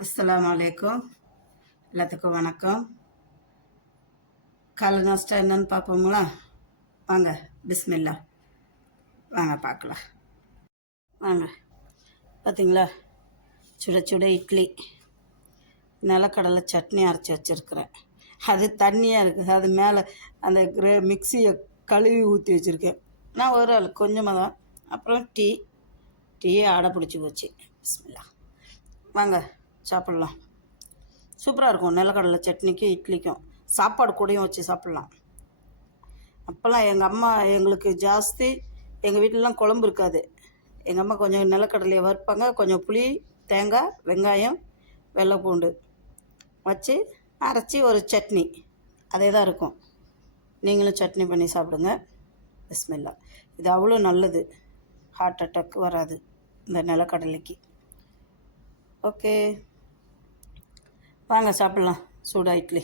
அஸ்ஸலாமு அலைக்கும். எல்லாத்துக்கும் வணக்கம். காலை நாஸ்டா என்னன்னு பார்ப்போங்களா? வாங்க, பிஸ்மில்லா. வாங்க பார்க்கலாம். வாங்க. பார்த்தீங்களா, சுட சுட இட்லி, நிலக்கடலை சட்னி அரைச்சி வச்சுருக்கிறேன். அது தண்ணியாக இருக்குது. அது மேலே அந்த மிக்சியை கழுவி ஊற்றி வச்சுருக்கேன். நான் ஒரு ஆள் கொஞ்சமாக தான். அப்புறம் டீயை ஆடை பிடிச்சி போச்சு. பிஸ்மில்லா. வாங்க சாப்பிட்லாம். சூப்பராக இருக்கும். நிலக்கடலை சட்னிக்கும் இட்லிக்கும் சாப்பாடு கூடயும் வச்சு சாப்பிட்லாம். அப்போல்லாம் எங்கள் அம்மா எங்களுக்கு ஜாஸ்தி, எங்கள் வீட்டிலலாம் குழம்பு இருக்காது. எங்கள் அம்மா கொஞ்சம் நிலக்கடலையை வறுப்பாங்க, கொஞ்சம் புளி, தேங்காய், வெங்காயம், வெள்ளை பூண்டு வச்சு அரைச்சி ஒரு சட்னி, அதே தான் இருக்கும். நீங்களும் சட்னி பண்ணி சாப்பிடுங்க. பிஸ்மில்லா. இது அவ்வளோ நல்லது, ஹார்ட் அட்டாக் வராது இந்த நிலக்கடலைக்கு. ஓகே, வாங்க சாப்பிட்லாம். சூடாக இட்லி.